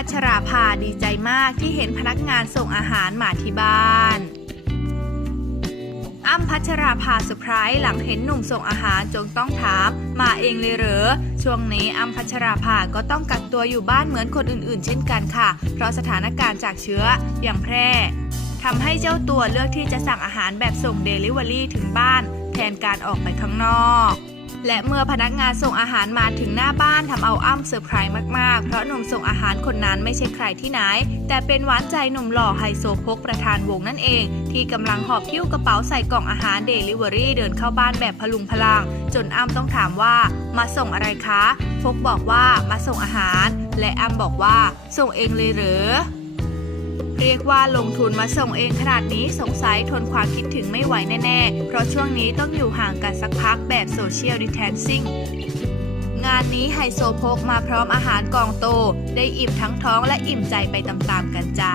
พัชราภาดีใจมากที่เห็นพนักงานส่งอาหารมาที่บ้านอ้ำพัชราภาเซอร์ไพรส์หลังเห็นหนุ่มส่งอาหารจงต้องถามมาเองเลยเหรอ ช่วงนี้อ้ำพัชราภาก็ต้องกักตัวอยู่บ้านเหมือนคนอื่น ๆ เช่นกันค่ะ เพราะสถานการณ์จากเชื้ออย่างแพร่ทำให้เจ้าตัวเลือกที่จะสั่งอาหารแบบส่งเดลิเวอรี่ถึงบ้าน แทนการออกไปข้างนอก และเมื่อพนักงานส่งอาหารมาถึงหน้าบ้านทำเอาอ้ำเซอร์ไพรส์มาก ๆ เพราะหนุ่มส่งอาหารคนนั้นไม่ใช่ใครที่ไหน แต่เป็นหวานใจหนุ่มหล่อไฮโซพกประธานวงนั่นเอง ที่กำลังหอบหิ้วกระเป๋าใส่กล่องอาหารเดลิเวอรี่เดินเข้าบ้านแบบพลุงพลัง จนอ้ำต้องถามว่า มาส่งอะไรคะพกบอกว่ามาส่งอาหาร และอ้ำบอกว่า ส่งเองเลยเหรอ เรียกว่าลงทุนมาส่งเองขนาดนี้สงสัยทนความคิดถึงไม่ไหวแน่ๆ เพราะช่วงนี้ต้องอยู่ห่างกันสักพักแบบโซเชียลดิแทนซิ่งงานนี้ไฮโซโพกมาพร้อมอาหารกองโต ได้อิ่มทั้งท้องและอิ่มใจไปตามๆกันจ้า